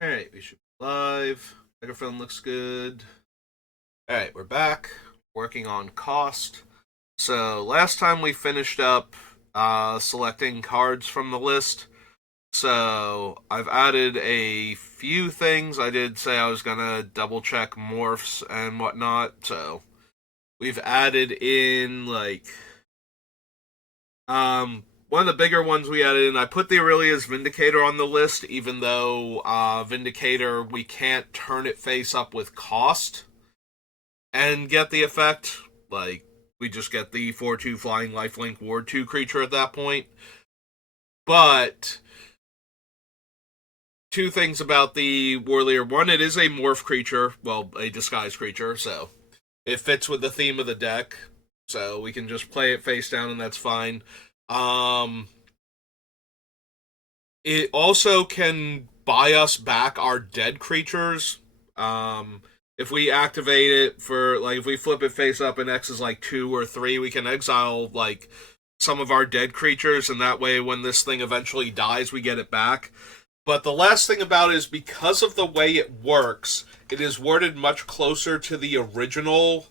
Alright, we should be live. Microphone looks good. Alright, we're back. Working on cost. So, last time we finished up selecting cards from the list. So, I've added a few things. I did say I was going to double check morphs and whatnot. So, we've added in, one of the bigger ones we added in, I put the Aurelia's Vindicator on the list, even though Vindicator, we can't turn it face up with cost and get the effect. Like, we just get the 4-2 Flying Lifelink Ward 2 creature at that point. But, two things about the Warrior. One, it is a morph creature, well, a disguise creature, so it fits with the theme of the deck. So we can just play it face down and that's fine. It also can buy us back our dead creatures. If we activate it for, like, if we flip it face up and X is like 2 or 3, we can exile, like, some of our dead creatures, and that way when this thing eventually dies, we get it back. But the last thing about it is, because of the way it works, it is worded much closer to the original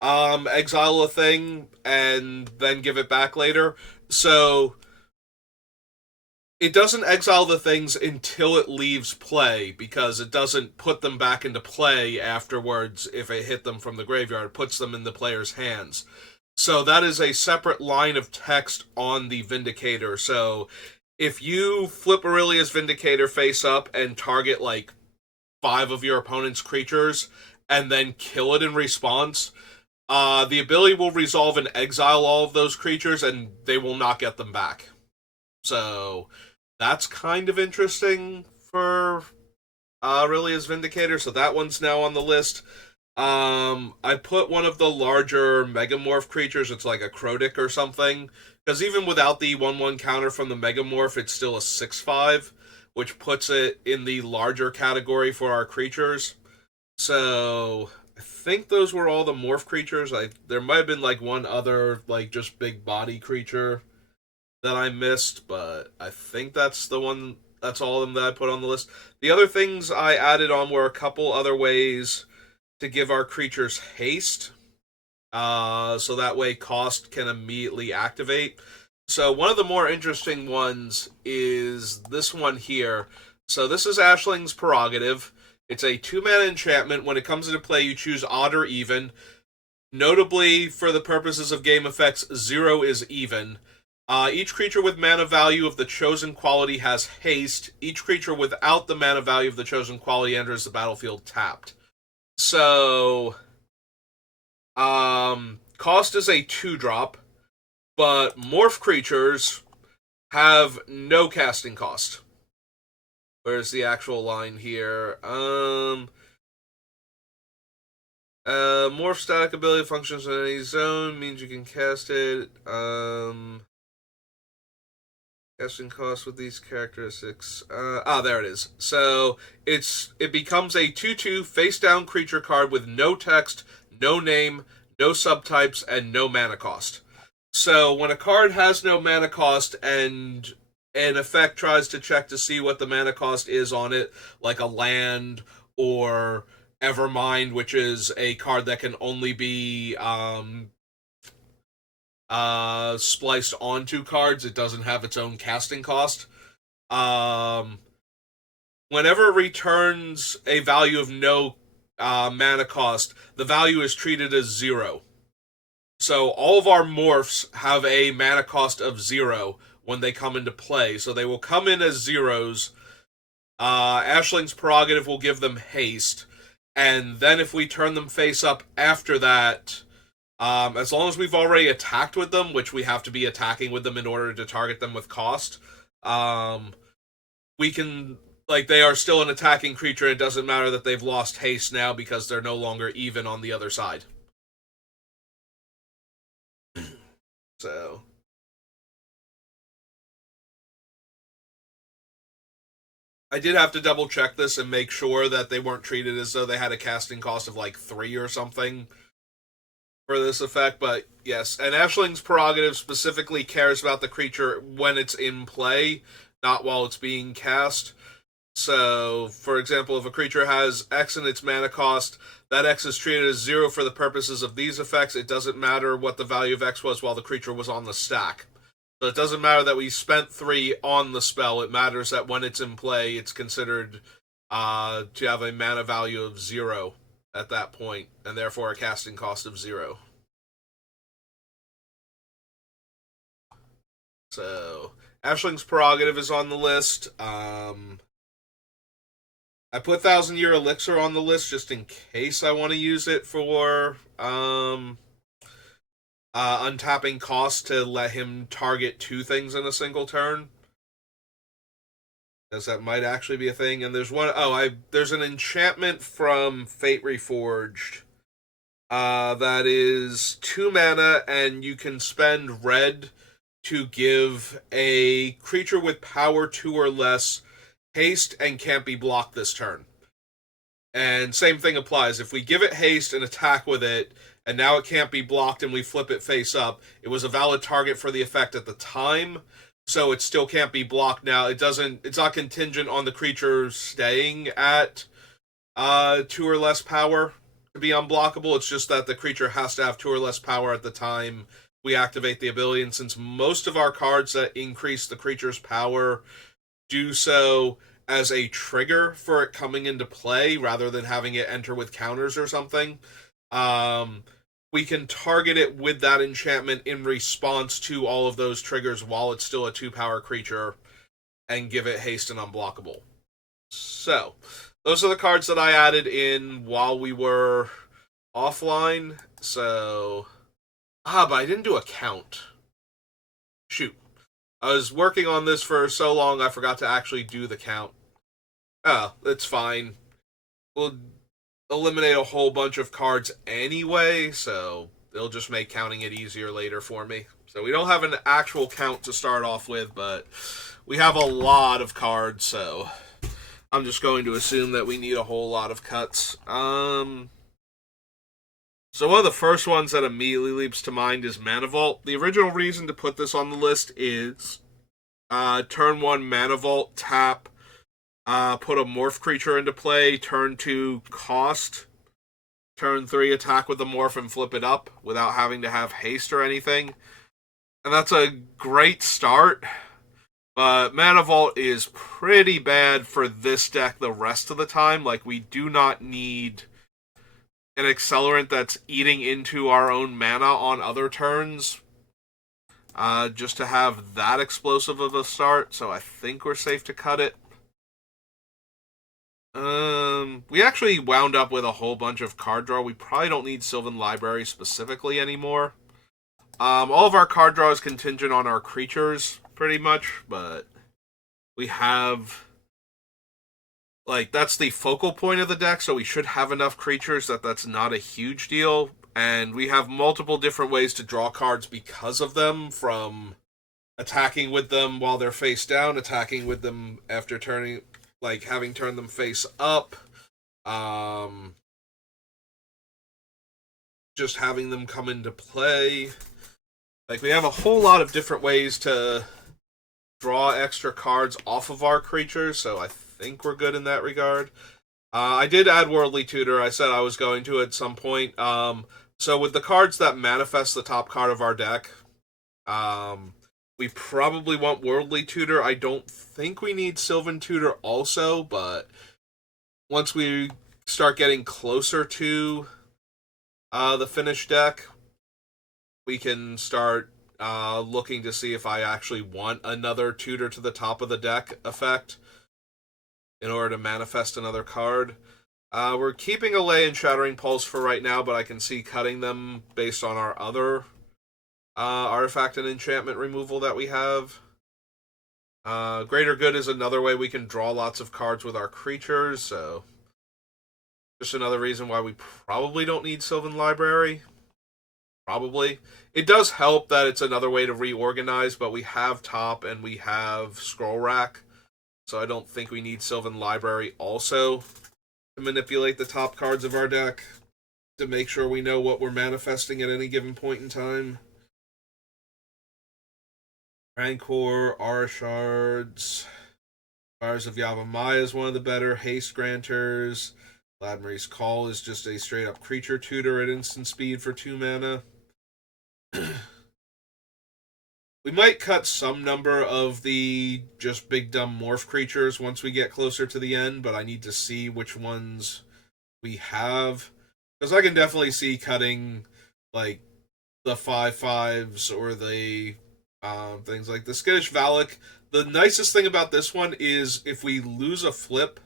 exile a thing and then give it back later. So it doesn't exile the things until it leaves play, because it doesn't put them back into play afterwards if it hit them from the graveyard. It puts them in the player's hands. So that is a separate line of text on the Vindicator. So if you flip Aurelia's Vindicator face up and target like 5 of your opponent's creatures and then kill it in response, the ability will resolve and exile all of those creatures, and they will not get them back. So that's kind of interesting for Aurelia's Vindicator. So that one's now on the list. I put one of the larger Megamorph creatures. It's like a Krodic or something. Because even without the 1/1 counter from the Megamorph, it's still a 6/5, which puts it in the larger category for our creatures. So I think those were all the morph creatures. There might have been like one other, like, just big body creature that I missed, but I think that's the one. That's all of them that I put on the list. The other things I added on were a couple other ways to give our creatures haste, so that way cost can immediately activate. So one of the more interesting ones is this one here. So this is Ashling's Prerogative. It's a 2-mana enchantment. When it comes into play, you choose odd or even. Notably, for the purposes of game effects, 0 is even. Each creature with mana value of the chosen quality has haste. Each creature without the mana value of the chosen quality enters the battlefield tapped. So, cost is a 2-drop, but morph creatures have no casting cost. Where's the actual line here? Morph static ability functions in any zone, means you can cast it. Casting cost with these characteristics. There it is. So it becomes a 2/2 face down creature card with no text, no name, no subtypes, and no mana cost. So when a card has no mana cost and an effect tries to check to see what the mana cost is on it, like a land or Evermind, which is a card that can only be spliced onto cards, it doesn't have its own casting cost. Whenever it returns a value of no mana cost, the value is treated as 0. So all of our morphs have a mana cost of 0 when they come into play. So they will come in as zeros. Ashling's Prerogative will give them haste. And then if we turn them face up after that, as long as we've already attacked with them, which we have to be attacking with them in order to target them with cost, we can, like, they are still an attacking creature. It doesn't matter that they've lost haste now because they're no longer even on the other side. So I did have to double check this and make sure that they weren't treated as though they had a casting cost of like 3 or something for this effect, but yes. And Ashling's Prerogative specifically cares about the creature when it's in play, not while it's being cast. So, for example, if a creature has X in its mana cost, that X is treated as 0 for the purposes of these effects. It doesn't matter what the value of X was while the creature was on the stack. So it doesn't matter that we spent 3 on the spell. It matters that when it's in play, it's considered to have a mana value of 0 at that point, and therefore a casting cost of 0. So, Ashling's Prerogative is on the list. I put Thousand Year Elixir on the list just in case I want to use it for untapping cost to let him target 2 things in a single turn. Because that might actually be a thing. And there's one there's an enchantment from Fate Reforged. That is 2 mana, and you can spend red to give a creature with power 2 or less haste and can't be blocked this turn. And same thing applies. If we give it haste and attack with it, and now it can't be blocked and we flip it face up, it was a valid target for the effect at the time, so it still can't be blocked now. It's not contingent on the creature staying at 2 or less power to be unblockable. It's just that the creature has to have 2 or less power at the time we activate the ability, and since most of our cards that increase the creature's power do so as a trigger for it coming into play rather than having it enter with counters or something, we can target it with that enchantment in response to all of those triggers while it's still a 2-power creature and give it haste and unblockable. So, those are the cards that I added in while we were offline. So, but I didn't do a count. Shoot. I was working on this for so long I forgot to actually do the count. Oh, that's fine. We'll eliminate a whole bunch of cards anyway, so it'll just make counting it easier later for me. So we don't have an actual count to start off with, but we have a lot of cards, so I'm just going to assume that we need a whole lot of cuts. So one of the first ones that immediately leaps to mind is Mana Vault. The original reason to put this on the list is turn 1 Mana Vault, tap, put a morph creature into play, turn 2 cost, turn 3 attack with the morph and flip it up without having to have haste or anything. And that's a great start, but Mana Vault is pretty bad for this deck the rest of the time. Like, we do not need an accelerant that's eating into our own mana on other turns just to have that explosive of a start, so I think we're safe to cut it. We actually wound up with a whole bunch of card draw. We probably don't need Sylvan Library specifically anymore. All of our card draw is contingent on our creatures, pretty much, but we have... Like, that's the focal point of the deck, so we should have enough creatures that's not a huge deal. And we have multiple different ways to draw cards because of them, from attacking with them while they're face down, attacking with them after turning, like, having turned them face up, just having them come into play. Like, we have a whole lot of different ways to draw extra cards off of our creatures, so I think we're good in that regard. I did add Worldly Tutor. I said I was going to at some point. So with the cards that manifest the top card of our deck, we probably want Worldly Tutor. I don't think we need Sylvan Tutor also, but once we start getting closer to the finished deck, we can start looking to see if I actually want another Tutor to the top of the deck effect in order to manifest another card. We're keeping Allay and Shattering Pulse for right now, but I can see cutting them based on our other artifact and enchantment removal that we have. Greater Good is another way we can draw lots of cards with our creatures, so just another reason why we probably don't need Sylvan Library. Probably. It does help that it's another way to reorganize, but we have Top and we have Scroll Rack, so I don't think we need Sylvan Library also to manipulate the top cards of our deck to make sure we know what we're manifesting at any given point in time. Rancor, Aura Shards. Fires of Yavimaya is one of the better haste granters. Vladmir's Call is just a straight up creature tutor at instant speed for 2 mana. We might cut some number of the just big dumb morph creatures once we get closer to the end, but I need to see which ones we have. Because I can definitely see cutting like the 5/5s or the things like the Skittish Valak. The nicest thing about this one is if we lose a flip,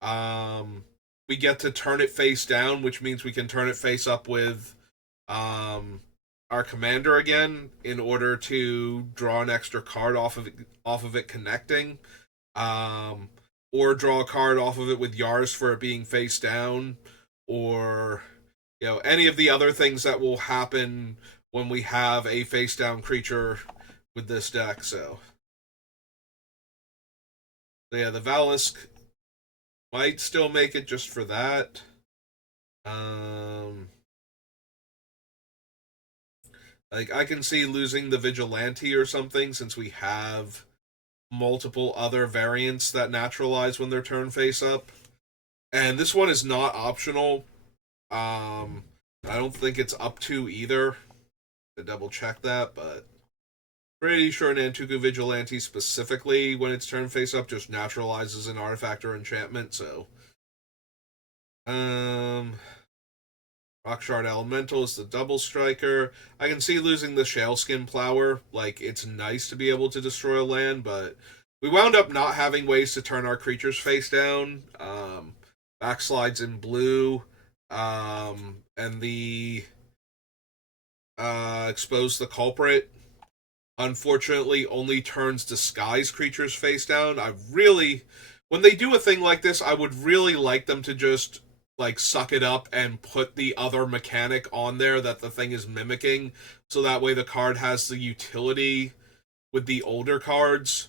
um, we get to turn it face down, which means we can turn it face up with um, our commander again in order to draw an extra card off of it connecting, um, or draw a card off of it with Yars for it being face down, or any of the other things that will happen when we have a face down creature with this deck. So yeah, the Valisk might still make it just for that. Um, like I can see losing the Vigilante or something since we have multiple other variants that naturalize when they're turn face up. And this one is not optional. I don't think it's up to either. To double check that, but pretty sure Nantuko Vigilante specifically, when it's turn face up, just naturalizes an artifact or enchantment. So, um, Rockshard Elemental is the double striker. I can see losing the Shaleskin Plower. Like, it's nice to be able to destroy a land, but we wound up not having ways to turn our creatures face down. Backslides in blue, and the expose the culprit. Unfortunately, only turns disguise creatures face down. When they do a thing like this, I would really like them to just like suck it up and put the other mechanic on there that the thing is mimicking, so that way the card has the utility with the older cards.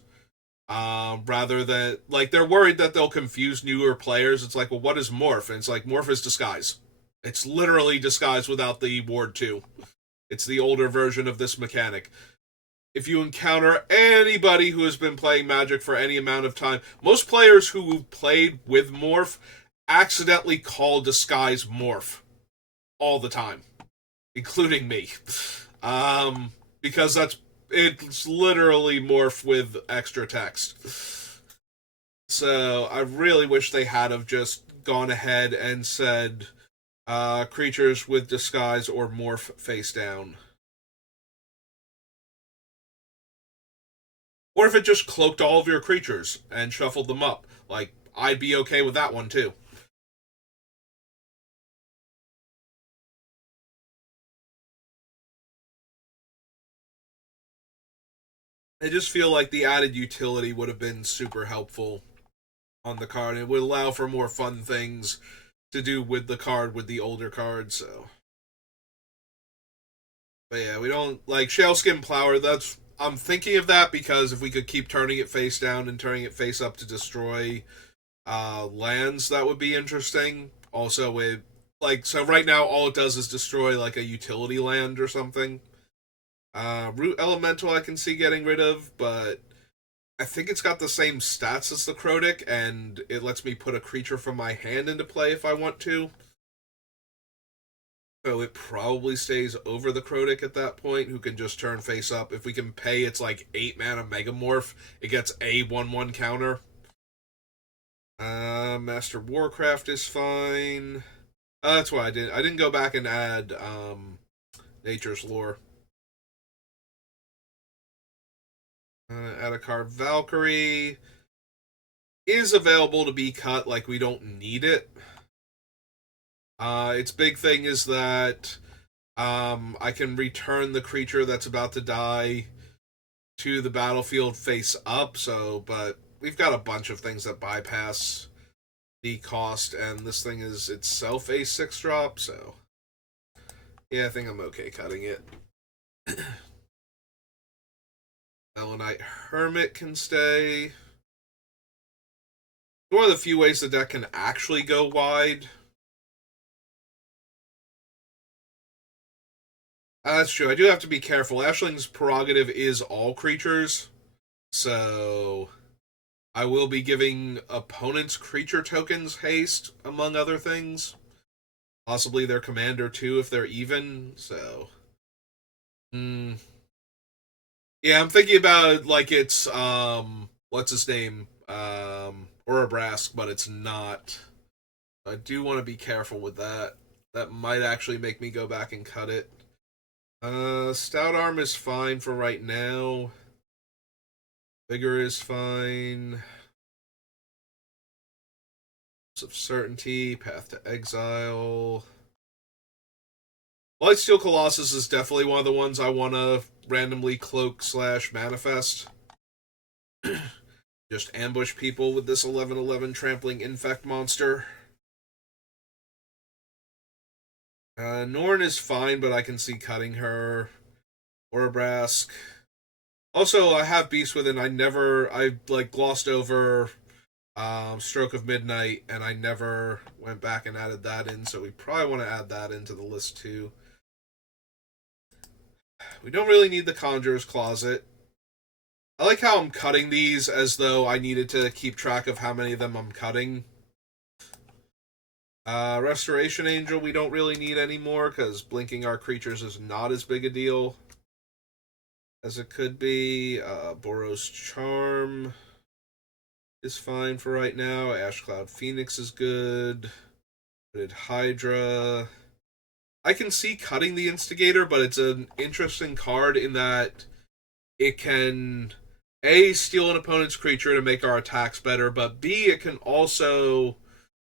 Rather than like they're worried that they'll confuse newer players. It's like, well, what is morph? And it's like morph is disguise. It's literally disguise without the ward 2. It's the older version of this mechanic. If you encounter anybody who has been playing Magic for any amount of time, most players who played with morph accidentally call disguise morph all the time, including me. Because it's literally morph with extra text. So I really wish they had have just gone ahead and said creatures with disguise or morph face down. Or if it just cloaked all of your creatures and shuffled them up. Like, I'd be okay with that one too. I just feel like the added utility would have been super helpful on the card. It would allow for more fun things to do with the card with the older cards. So, but yeah, we don't like Shaleskin Plower. That's I'm thinking of that because if we could keep turning it face down and turning it face up to destroy lands, that would be interesting. Also, with like so right now, all it does is destroy like a utility land or something. Root Elemental, I can see getting rid of, but I think it's got the same stats as the Crotic, and it lets me put a creature from my hand into play if I want to. So it probably stays over the Crotic at that point, who can just turn face up. If we can pay its like 8 mana Megamorph, it gets a 1/1 counter. Master Warcraft is fine. That's why I didn't go back and add Nature's Lore. Add a card Valkyrie is available to be cut. Like we don't need it. Its big thing is that I can return the creature that's about to die to the battlefield face up. So, but we've got a bunch of things that bypass the cost, and this thing is itself a 6-drop. So, yeah, I think I'm okay cutting it. Elenite Hermit can stay. One of the few ways the deck can actually go wide. That's true. I do have to be careful. Ashling's prerogative is all creatures. So I will be giving opponents' creature tokens haste, among other things. Possibly their commander too, if they're even. So, mm, yeah, I'm thinking about it like it's what's his name, Orobrask, but it's not. I do want to be careful with that. That might actually make me go back and cut it. Stout arm is fine for right now. Vigor is fine. Of certainty, path to exile. Lightsteel Colossus is definitely one of the ones I want to randomly cloak slash manifest. Just ambush people with this 11/11 trampling infect monster. Norn is fine, but I can see cutting her. Orabrask. Also, I have Beast Within. I like glossed over Stroke of Midnight, and I never went back and added that in, so we probably want to add that into the list too. We don't really need the Conjurer's Closet. I like how I'm cutting these as though I needed to keep track of how many of them I'm cutting. Restoration Angel we don't really need anymore because blinking our creatures is not as big a deal as it could be. Boros Charm is fine for right now. Ash Cloud Phoenix is good. Hooded Hydra. I can see cutting the Instigator, but it's an interesting card in that it can A, steal an opponent's creature to make our attacks better, but B, it can also.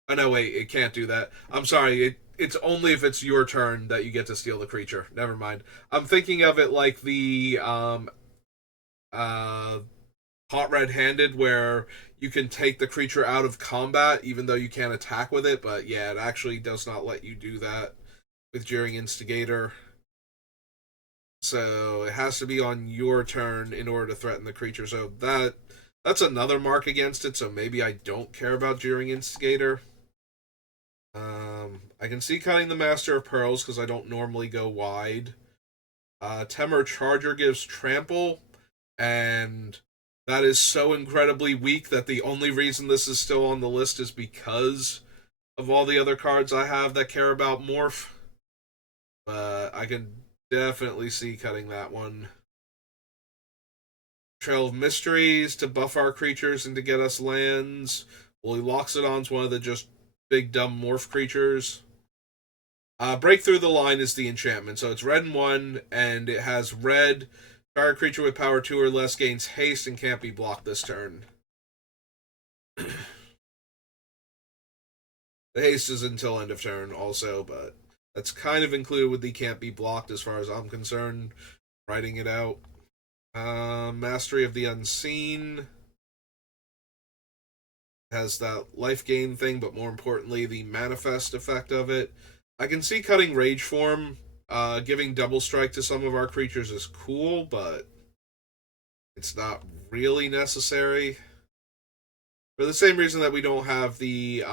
Oh no, wait, it can't do that. I'm sorry, it's only if it's your turn that you get to steal the creature. Never mind. I'm thinking of it like the uh hot red handed where you can take the creature out of combat even though you can't attack with it, but yeah, it actually does not let you do that with Jeering Instigator. So it has to be on your turn in order to threaten the creature. So that's another mark against it. So maybe I don't care about Jeering Instigator. I can see cutting the Master of Pearls because I don't normally go wide. Temur Charger gives trample, and that is so incredibly weak that the only reason this is still on the list is because of all the other cards I have that care about Morph. But I can definitely see cutting that one. Trail of Mysteries to buff our creatures and to get us lands. Woolly Loxodon's one of the just big dumb morph creatures. Break Through the Line is the enchantment. So it's red and 1, and it has red. Target creature with power 2 or less gains haste and can't be blocked this turn. The haste is until end of turn also, but that's kind of included with the can't be blocked as far as I'm concerned. Writing it out. Mastery of the Unseen has that life gain thing, but more importantly, the manifest effect of it. I can see cutting Rage Form. Giving double strike to some of our creatures is cool, but it's not really necessary. For the same reason that we don't have the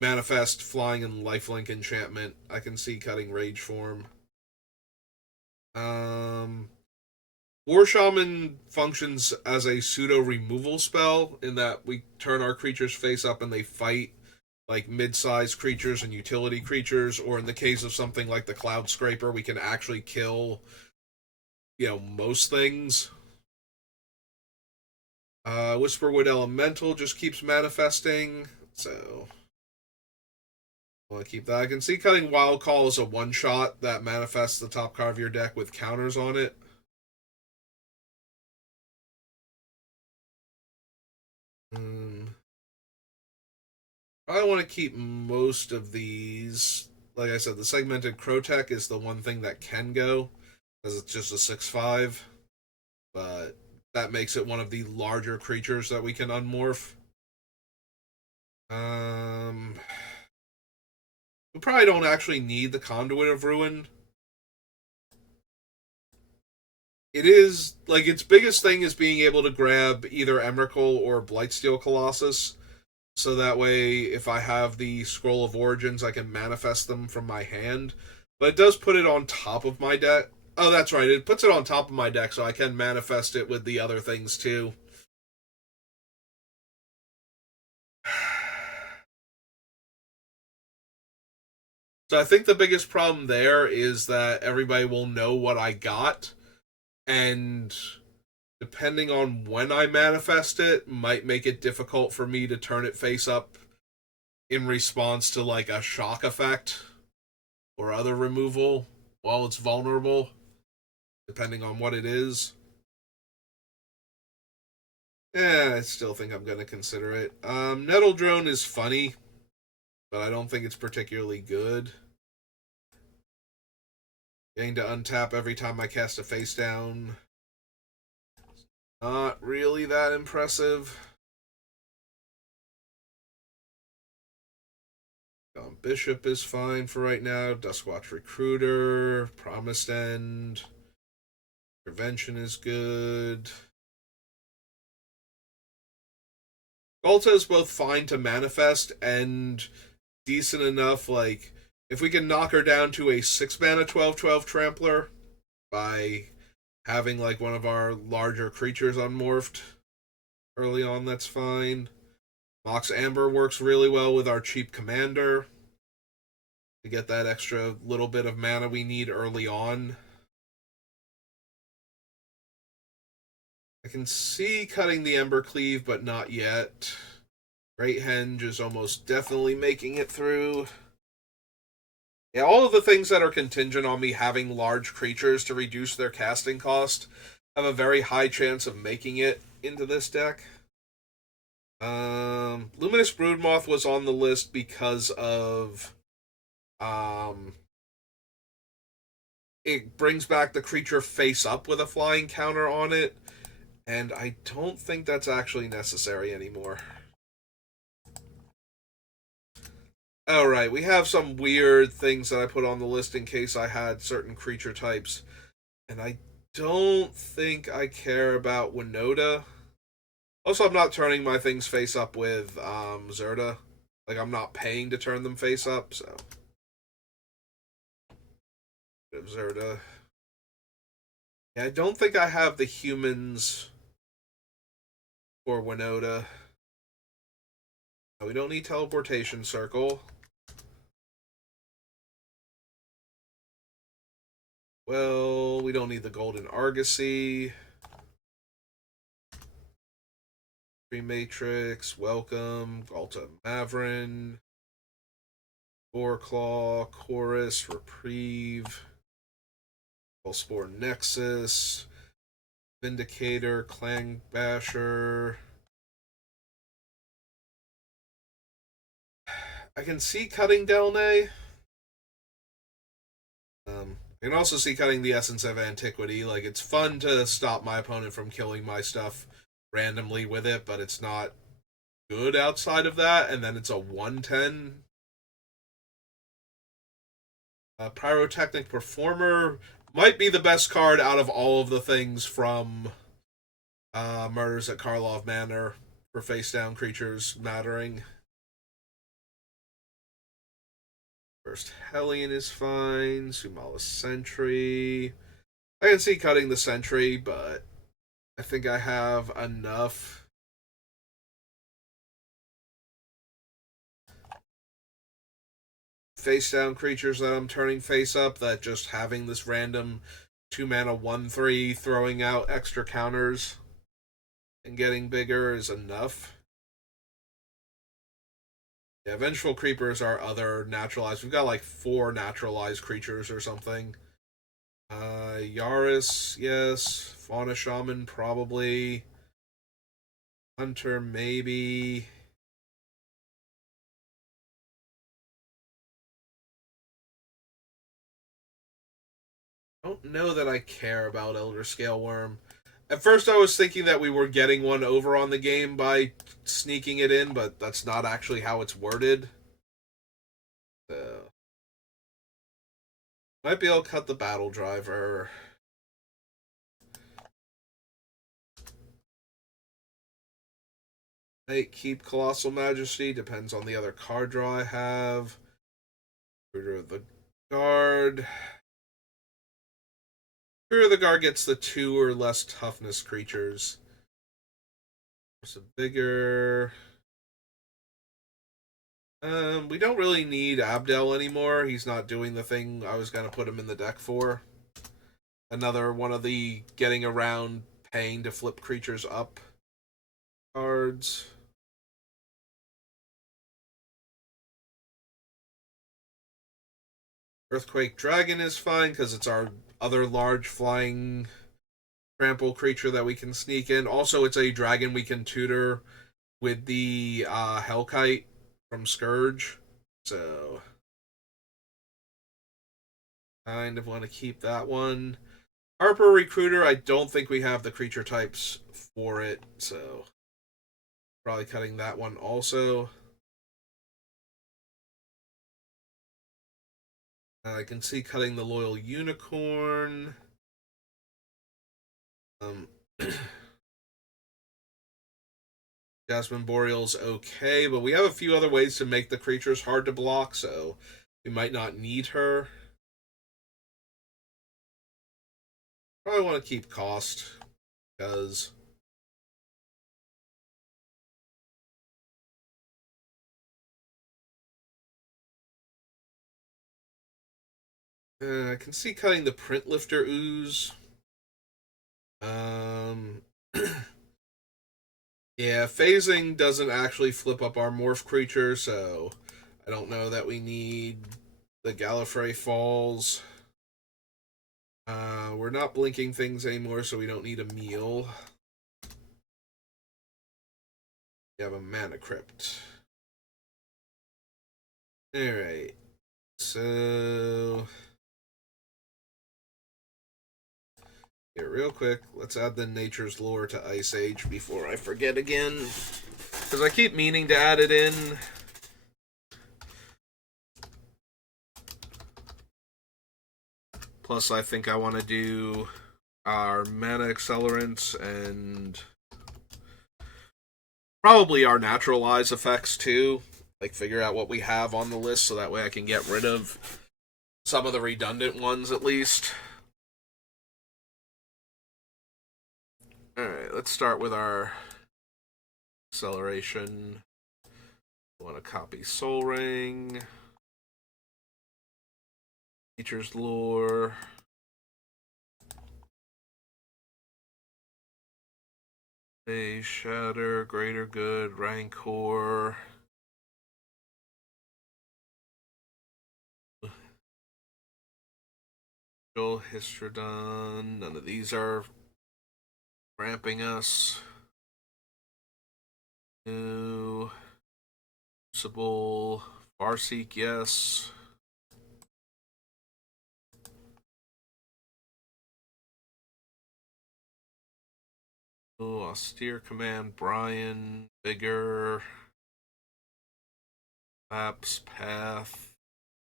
manifest flying and lifelink enchantment, I can see cutting Rage Form. War Shaman functions as a pseudo removal spell in that we turn our creatures face up and they fight like mid-sized creatures and utility creatures, or in the case of something like the Cloud Scraper, we can actually kill, most things. Whisperwood Elemental just keeps manifesting, so I want to keep that. I can see cutting Wild Call as a one-shot that manifests the top card of your deck with counters on it. I want to keep most of these. Like I said, the Segmented Crotech is the one thing that can go, because it's just a 6/5. But that makes it one of the larger creatures that we can unmorph. We probably don't actually need the Conduit of Ruin. It is, like, its biggest thing is being able to grab either Emrakul or Blightsteel Colossus. So that way, if I have the Scroll of Origins, I can manifest them from my hand. But it does put it on top of my deck. Oh, that's right. It puts it on top of my deck, so I can manifest it with the other things too. So I think the biggest problem there is that everybody will know what I got, and depending on when I manifest it, might make it difficult for me to turn it face up in response to like a shock effect or other removal while it's vulnerable, depending on what it is. Yeah, I still think I'm gonna consider it. Nettle Drone is funny, but I don't think it's particularly good. Getting to untap every time I cast a face down, not really that impressive. Bishop is fine for right now. Duskwatch Recruiter, Promised End, Prevention is good. Galta is both fine to manifest and decent enough. Like, if we can knock her down to a 6 mana 12/12 Trampler by having like one of our larger creatures unmorphed early on, that's fine. Mox Amber works really well with our cheap commander to get that extra little bit of mana we need early on. I can see cutting the Ember Cleave, but not yet. Great Henge is almost definitely making it through. Yeah, all of the things that are contingent on me having large creatures to reduce their casting cost have a very high chance of making it into this deck. Luminous Broodmoth was on the list because of it brings back the creature face up with a flying counter on it, and I don't think that's actually necessary anymore. Alright, we have some weird things that I put on the list in case I had certain creature types, and I don't think I care about Winota. Also, I'm not turning my things face up with Zerda. Like, I'm not paying to turn them face up, so. Zerda. Yeah, I don't think I have the humans for Winota. We don't need Teleportation Circle. Well, we don't need the Golden Argosy. Free Matrix, Welcome, Galta Mavrin, Goreclaw, Chorus, Reprieve, Spore Nexus, Vindicator, Clang Basher. I can see cutting Delnay. I can also see cutting the Essence of Antiquity. Like, it's fun to stop my opponent from killing my stuff randomly with it, but it's not good outside of that, and then it's a 110. Pyrotechnic Performer might be the best card out of all of the things from Murders at Karlov Manor for face down creatures mattering. First Hellion is fine. Sumala Sentry. I can see cutting the Sentry, but I think I have enough. Face down creatures that I'm turning face up that just having this random 2 mana 1/3 throwing out extra counters and getting bigger is enough. Yeah, Vengeful Creepers are other naturalized. We've got like 4 naturalized creatures or something. Yaris, yes. Fauna Shaman, probably. Hunter, maybe. I don't know that I care about Elder Scale Worm. At first, I was thinking that we were getting one over on the game by sneaking it in, but that's not actually how it's worded. So, might be able to cut the Battle Driver. Might keep Colossal Majesty, depends on the other card draw I have. Recruiter of the Guard. Recruiter of the Guard gets the 2 or less toughness creatures. There's a bigger. We don't really need Abdel anymore. He's not doing the thing I was gonna put him in the deck for. Another one of the getting around paying to flip creatures up cards. Earthquake Dragon is fine because it's our other large flying trample creature that we can sneak in. Also, it's a dragon we can tutor with the Hellkite from Scourge. So, kind of want to keep that one. Harper Recruiter, I don't think we have the creature types for it, so probably cutting that one also. I can see cutting the Loyal Unicorn. Um, Jasmine Boreal's okay, but we have a few other ways to make the creatures hard to block, so we might not need her. Probably want to keep Kaust, because I can see cutting the Print Lifter Ooze. Um, yeah, phasing doesn't actually flip up our morph creature, so I don't know that we need the Gallifrey Falls. We're not blinking things anymore, so we don't need a meal. We have a Mana Crypt. Alright, so here, real quick, let's add the Nature's Lore to Ice Age before I forget again. Because I keep meaning to add it in. Plus, I think I want to do our Mana Accelerants and probably our Naturalize effects too. Like, figure out what we have on the list so that way I can get rid of some of the redundant ones at least. Alright, let's start with our acceleration. I want to copy Soul Ring, Nature's Lore, Phase Shatter, Greater Good, Rancor, Histrodon. None of these are ramping us. New Crucible, Farseek, yes. Oh, Austere Command, Brian, Vigor, Lapse, Path,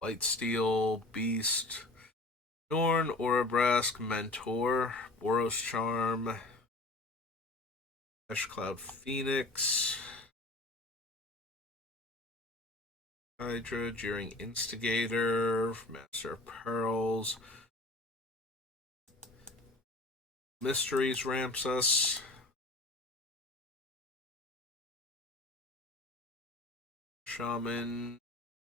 Lightsteel, Beast, Norn, Orabrask, Mentor, Boros Charm, Ash Cloud Phoenix, Hydra, Jeering Instigator, Master of Pearls, Mysteries ramps us, Shaman,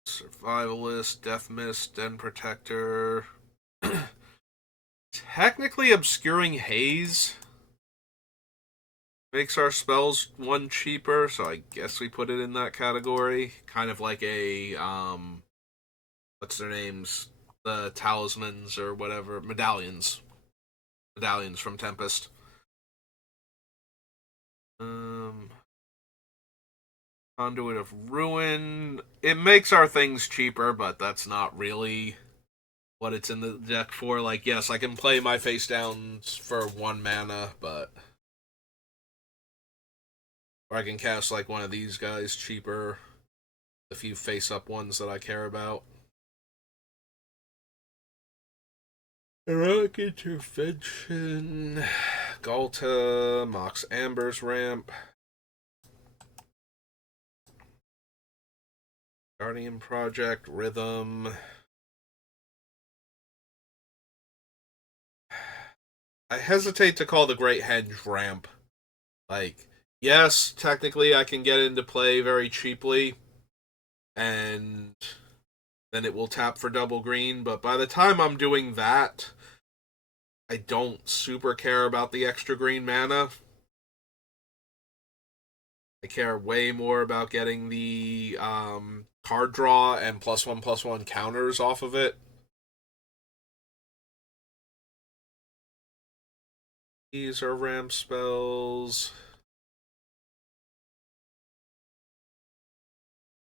Survivalist, Death Mist, Den Protector. Technically, Obscuring Haze makes our spells one cheaper, so I guess we put it in that category. Kind of like a what's their names? The talismans or whatever, medallions. Medallions from Tempest. Um Conduit of Ruin. It makes our things cheaper, but that's not really what it's in the deck for. Like, yes, I can play my face downs for 1 mana, but or I can cast like one of these guys cheaper. The few face up ones that I care about. Heroic Intervention, Galta, Mox Amber's Ramp, Guardian Project, Rhythm. I hesitate to call the Great Henge Ramp. Like, yes, technically I can get into play very cheaply, and then it will tap for double green. But by the time I'm doing that, I don't super care about the extra green mana. I care way more about getting the card draw and +1/+1 counters off of it. These are ramp spells.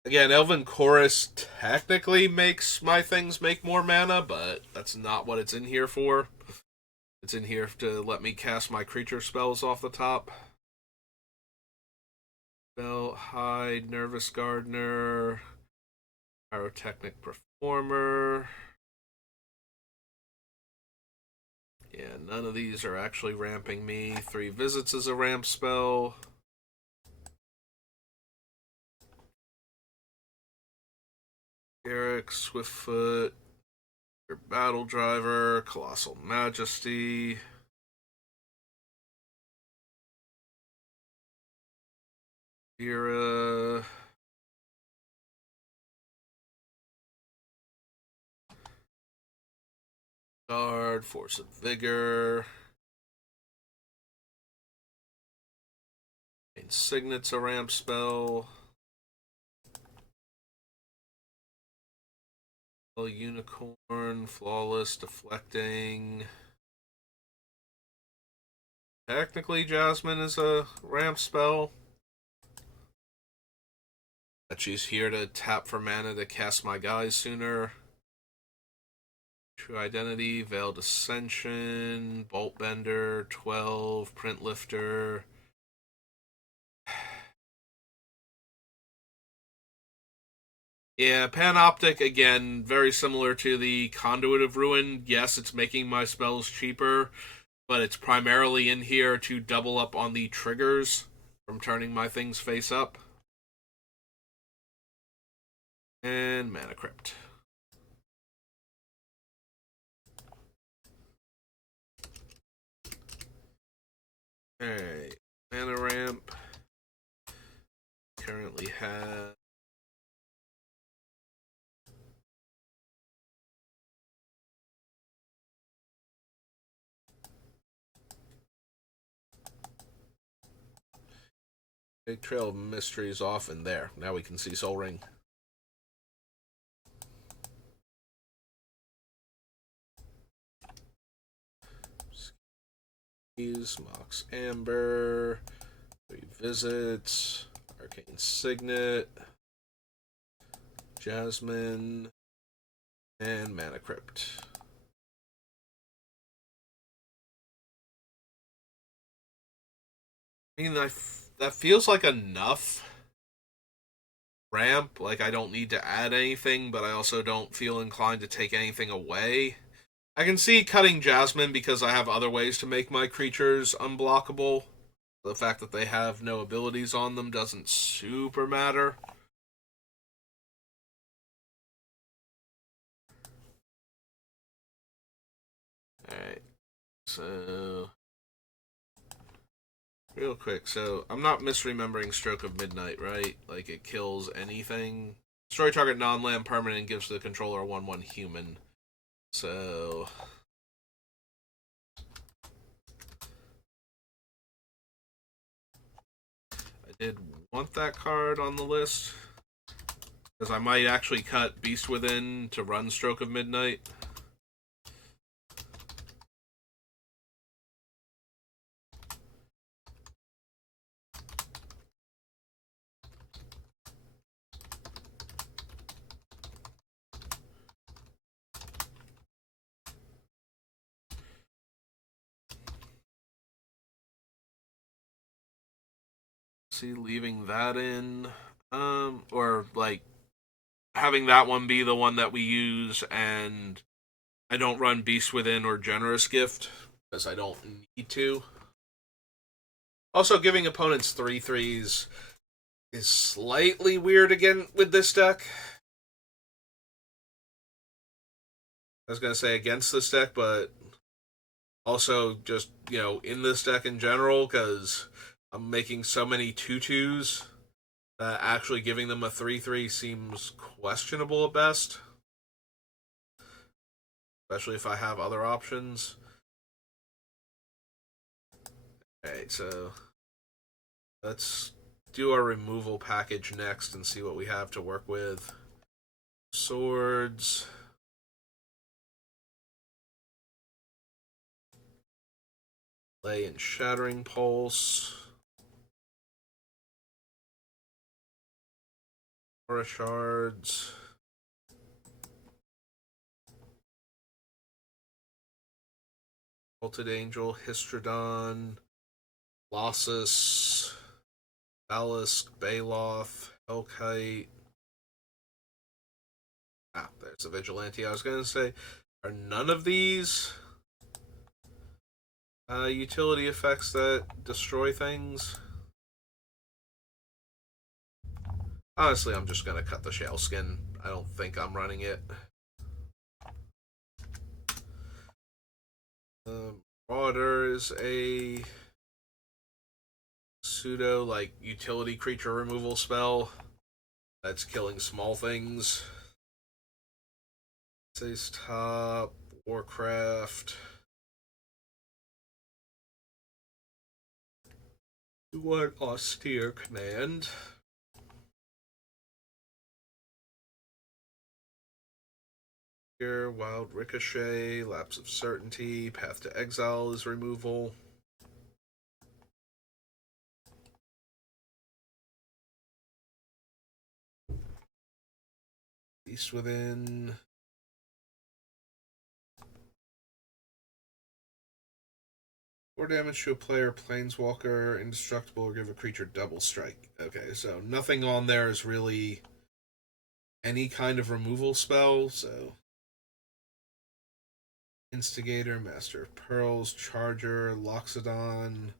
Again, Elven Chorus technically makes my things make more mana, but that's not what it's in here for. It's in here to let me cast my creature spells off the top. Belt, Hide, Nervous Gardener, Pyrotechnic Performer. Yeah, none of these are actually ramping me. 3 Visits is a ramp spell. Eric, Swiftfoot, your Battle Driver, Colossal Majesty. Vera. Guard, Force of Vigor. Signet's a ramp spell. Unicorn, Flawless, Deflecting. Technically, Jasmine is a ramp spell. But she's here to tap for mana to cast my guys sooner. True Identity, Veiled Ascension, Bolt Bender, 12, Print Lifter. Yeah, Panoptic, again, very similar to the Conduit of Ruin. Yes, it's making my spells cheaper, but it's primarily in here to double up on the triggers from turning my things face up. And Mana Crypt. Alright, Mana Ramp. Currently have Big Trail of Mysteries off and there. Now we can see Soul Ring. Mox Amber. 3 Visits. Arcane Signet. Jasmine. And Mana Crypt. I mean, that feels like enough ramp. Like, I don't need to add anything, but I also don't feel inclined to take anything away. I can see cutting Jasmine because I have other ways to make my creatures unblockable. The fact that they have no abilities on them doesn't super matter. Alright, so real quick, so I'm not misremembering Stroke of Midnight, right? Like, it kills anything. Destroy target non-land permanent and gives the controller a 1/1 human. So I did want that card on the list because I might actually cut Beast Within to run Stroke of Midnight. See, leaving that in, or like having that one be the one that we use, and I don't run Beast Within or Generous Gift because I don't need to. Also, giving opponents 3/3s is slightly weird again with this deck. I was gonna say against this deck, but also just in this deck in general because I'm making so many 2/2s Actually giving them a 3/3 seems questionable at best, especially if I have other options. Alright, so let's do our removal package next and see what we have to work with. Swords. Lay and Shattering Pulse. Aura Shards. Ulted Angel, Histrodon, Colossus, Balisk, Baloth, Hellkite. Ah, there's a Vigilante. I was going to say, are none of these utility effects that destroy things? Honestly, I'm just going to cut the Shell Skin. I don't think I'm running it. Marauder is a pseudo, like, utility creature removal spell that's killing small things. Says top, Warcraft. What austere command? Here, Wild Ricochet, Lapse of Certainty, Path to Exile is removal. Beast Within. Or damage to a player, Planeswalker, Indestructible, or give a creature double strike. Okay, so nothing on there is really any kind of removal spell, so. Instigator, Master of Pearls, Charger, Loxodon,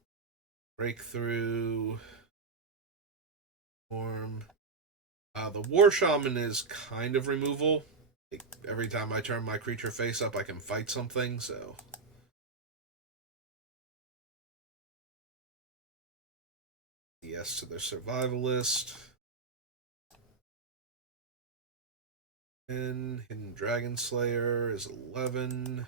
Breakthrough, Form. The War Shaman is kind of removal. Like, every time I turn my creature face up, I can fight something, so. Yes to their survivalist. And Hidden Dragon Slayer is 11.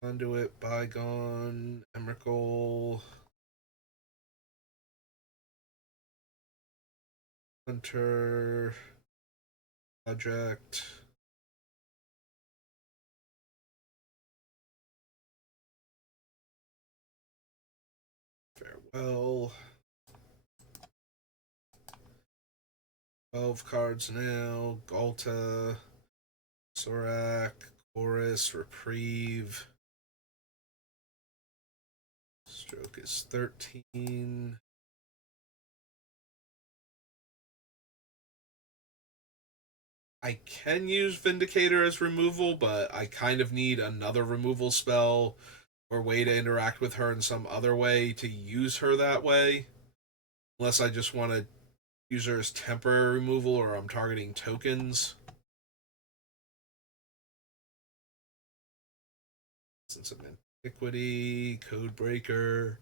Conduit, Bygone, Emrakul, Hunter, Project. Farewell. 12 cards now. Galta, Sorak, Chorus, Reprieve. Stroke is 13. I can use Vindicator as removal, but I kind of need another removal spell or way to interact with her in some other way to use her that way. Unless I just want to use her as temporary removal or I'm targeting tokens. Since I'm Antiquity, Codebreaker.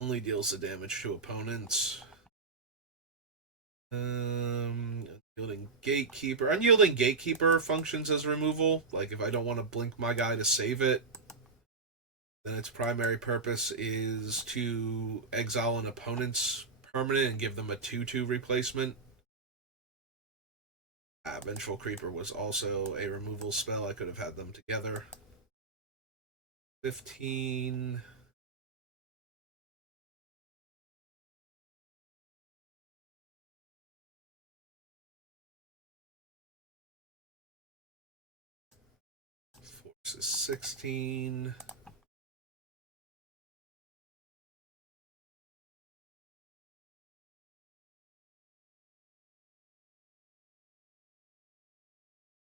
Only deals the damage to opponents. Unyielding Gatekeeper. Unyielding Gatekeeper functions as removal. Like, if I don't want to blink my guy to save it, then its primary purpose is to exile an opponent's permanent and give them a 2/2 replacement. Vengeful Creeper was also a removal spell. I could have had them together. 15. Force is 16.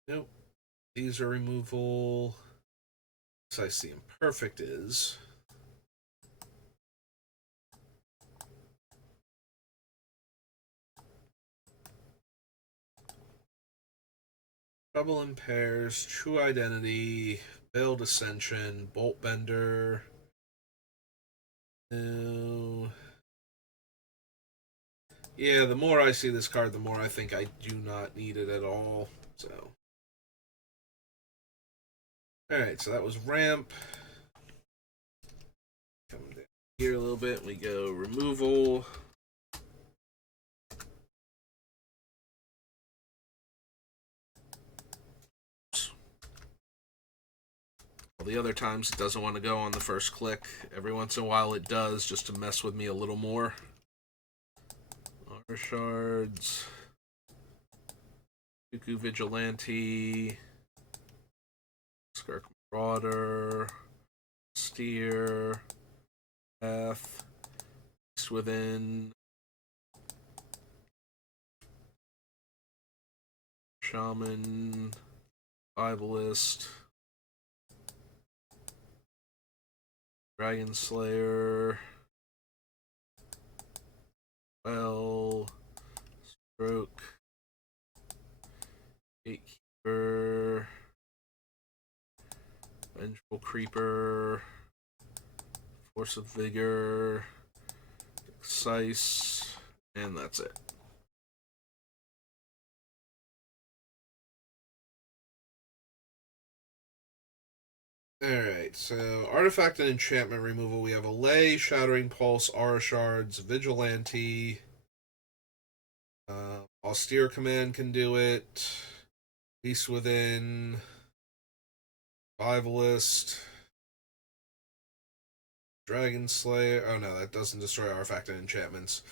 Nope. These are removal. So I see Imperfect is. Trouble in Pairs, True Identity, Veiled Ascension, Bolt Bender. No. Yeah, the more I see this card, the more I think I do not need it at all. So, all right. So that was Ramp. Come down here a little bit. We go Removal. All the other times it doesn't want to go on the first click. Every once in a while it does, just to mess with me a little more. Aura Shards. Cuckoo Vigilante. Skirk Marauder. Steer. Path. Beast Within. Shaman. Biblist. Dragon Slayer. Well. Stroke. Gatekeeper. Vengeful Creeper. Force of Vigor. Excise. And that's it. Alright, so Artifact and Enchantment removal. We have Allay, Shattering Pulse, Aura Shards, Vigilante. Austere Command can do it. Beast Within. Survivalist. Dragon Slayer. Oh no, that doesn't destroy Artifact and Enchantments.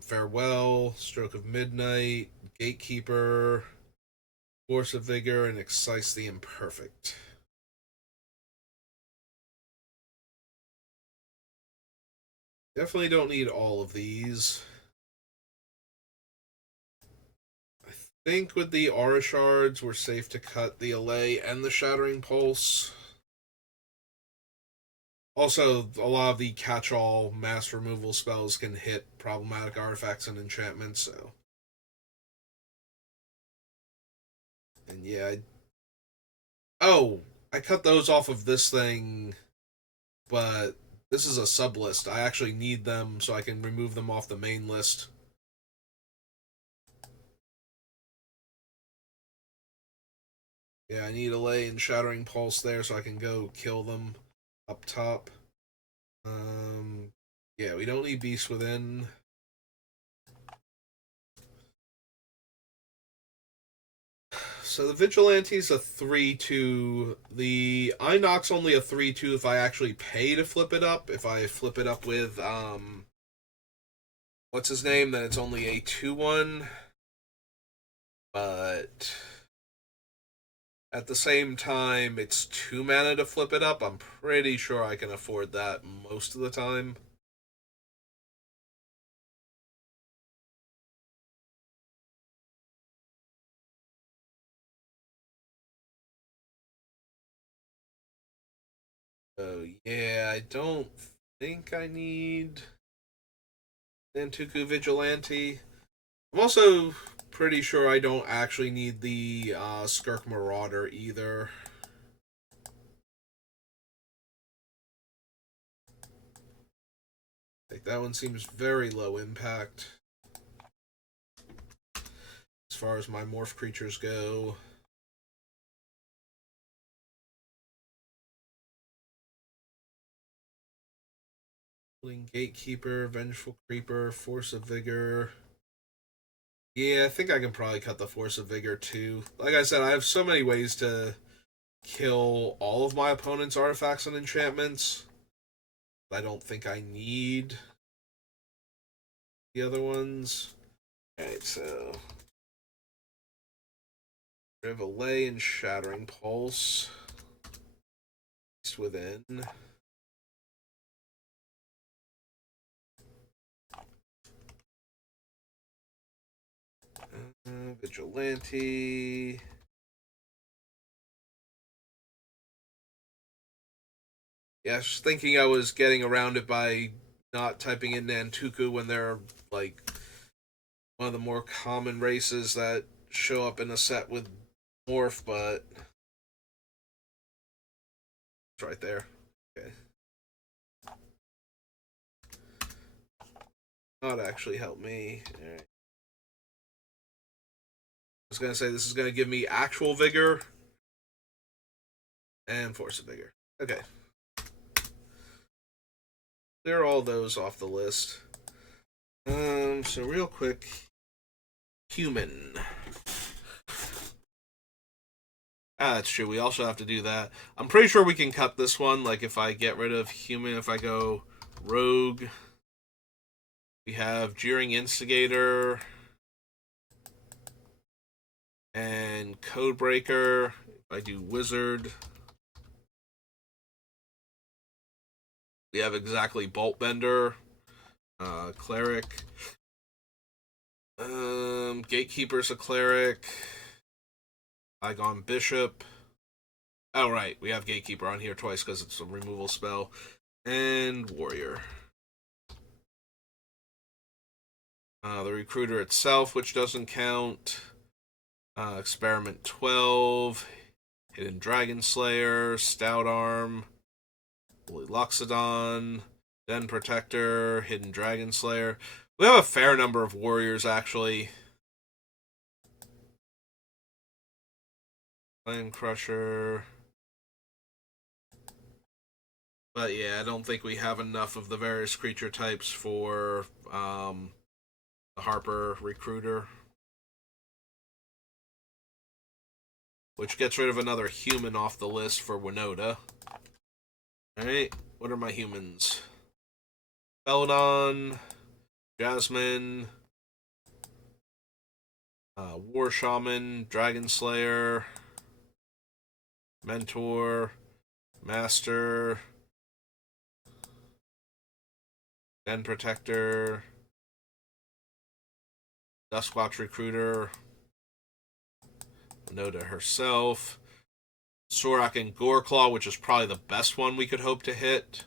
Farewell, Stroke of Midnight, Gatekeeper, Force of Vigor, and Excise the Imperfect. Definitely don't need all of these. I think with the Aura Shards, we're safe to cut the Allay and the Shattering Pulse. Also, a lot of the catch-all mass removal spells can hit problematic artifacts and enchantments, so. And yeah, oh, I cut those off of this thing, but this is a sub list. I actually need them so I can remove them off the main list. Yeah, I need Allay and Shattering Pulse there so I can go kill them up top. Yeah, we don't need Beast Within. So the Vigilante's a 3-2. The Inox only a 3-2 if I actually pay to flip it up. If I flip it up with what's his name, then it's only a 2-1. But at the same time, it's 2 mana to flip it up. I'm pretty sure I can afford that most of the time. So yeah, I don't think I need Nantuku Vigilante. I'm also pretty sure I don't actually need the Skirk Marauder either. Like that one seems very low impact as far as my morph creatures go. Gatekeeper, Vengeful Creeper, Force of Vigor. Yeah, I think I can probably cut the Force of Vigor too. Like I said, I have so many ways to kill all of my opponent's artifacts and enchantments. I don't think I need the other ones. Alright, so Allay and Shattering Pulse. Beast Within. Vigilante. Yes, thinking I was getting around it by not typing in Nantuku when they're like one of the more common races that show up in a set with morph, but it's right there. Okay. Not actually help me. All right. I was gonna say this is gonna give me actual vigor and force of vigor. Okay. Clear all those off the list. So real quick, human. That's true. We also have to do that. I'm pretty sure we can cut this one. Like if I get rid of human, if I go rogue, we have jeering instigator and codebreaker. If I do wizard, we have exactly bolt bender, cleric. Gatekeeper's a cleric. Bygone bishop. Oh right, we have gatekeeper on here twice because it's a removal spell. And warrior. The recruiter itself, which doesn't count. Experiment 12. Hidden Dragon Slayer. Stout Arm. Holy Loxodon. Den Protector. Hidden Dragon Slayer. We have a fair number of warriors, actually. Flame Crusher. But yeah, I don't think we have enough of the various creature types for the Harper Recruiter. Which gets rid of another human off the list for Winota. Alright, what are my humans? Belladon, Jasmine, War Shaman, Dragon Slayer, Mentor, Master, Den Protector, Duskwatch Recruiter, Winota herself, Sorak and Goreclaw, which is probably the best one we could hope to hit.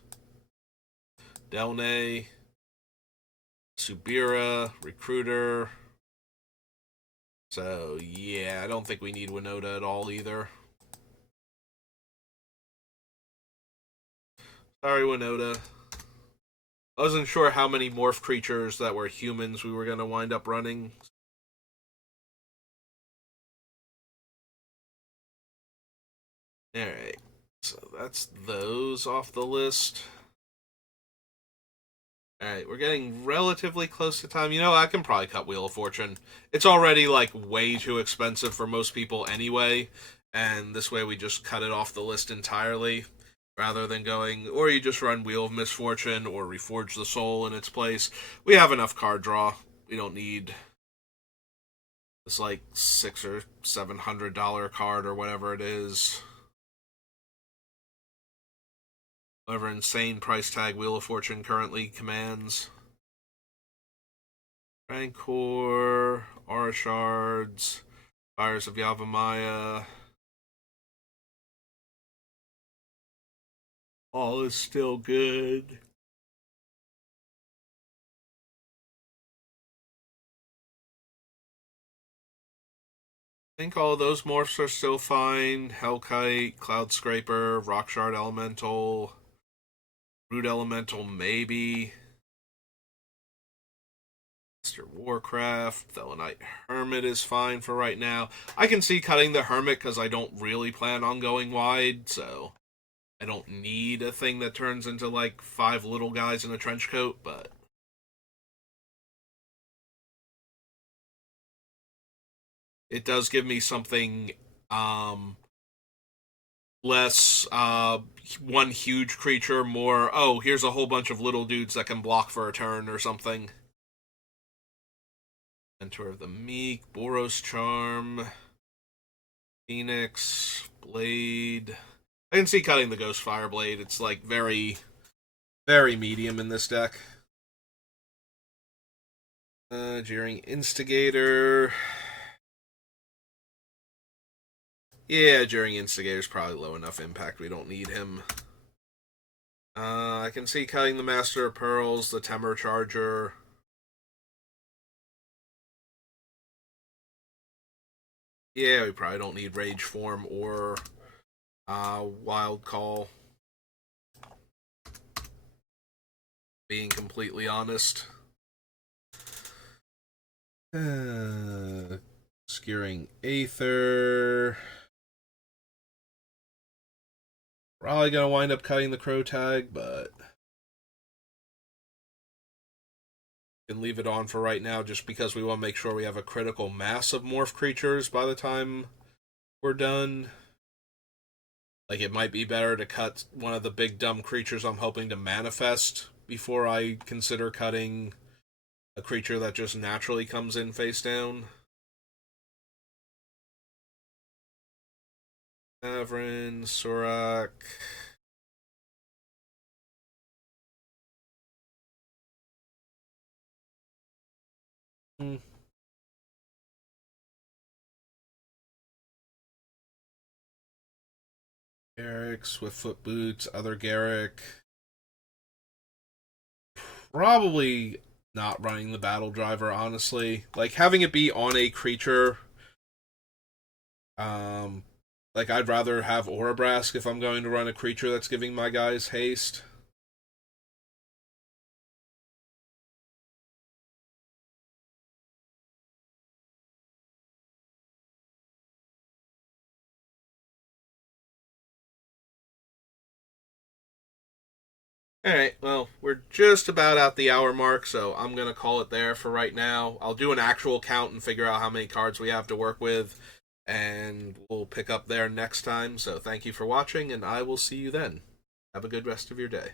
Delnay, Subira, Recruiter. So, yeah, I don't think we need Winota at all either. Sorry, Winota. I wasn't sure how many morph creatures that were humans we were going to wind up running. Alright, so that's those off the list. Alright, we're getting relatively close to time. You know, I can probably cut Wheel of Fortune. It's already, like, way too expensive for most people anyway, and this way we just cut it off the list entirely, rather than going, or you just run Wheel of Misfortune, or Reforge the Soul in its place. We have enough card draw. We don't need this, like, $600 or $700 card or whatever it is. Whatever insane price tag Wheel of Fortune currently commands. Rancor, Aura Shards, Fires of Yavimaya. All is still good. I think all of those morphs are still fine. Hellkite, Cloud Scraper, Rock Shard Elemental, Root Elemental, maybe. Mr. Warcraft, Thelonite Hermit is fine for right now. I can see cutting the Hermit because I don't really plan on going wide, so I don't need a thing that turns into like 5 little guys in a trench coat, but it does give me something less one huge creature, more, oh, here's a whole bunch of little dudes that can block for a turn or something. Mentor of the Meek, Boros Charm, Phoenix, Blade. I can see cutting the Ghost Fire Blade. It's like very, very medium in this deck. Jeering Instigator. Yeah, Jeering Instigator's probably low enough impact. We don't need him. I can see cutting the Master of Pearls, the Temur Charger. Yeah, we probably don't need Rage Form or Wild Call, being completely honest. Skewering Aether. Probably gonna wind up cutting the Crow tag, but can leave it on for right now just because we want to make sure we have a critical mass of morph creatures by the time we're done. Like, it might be better to cut one of the big dumb creatures I'm hoping to manifest before I consider cutting a creature that just naturally comes in face down. Avrin, Sorak. Hmm. Garrick, Swiftfoot Boots, other Garrick. Probably not running the battle driver, honestly. Like, having it be on a creature. Um, like, I'd rather have Aurabrask if I'm going to run a creature that's giving my guys haste. Alright, well, we're just about at the hour mark, so I'm going to call it there for right now. I'll do an actual count and figure out how many cards we have to work with, and we'll pick up there next time. So thank you for watching, and I will see you then. Have a good rest of your day.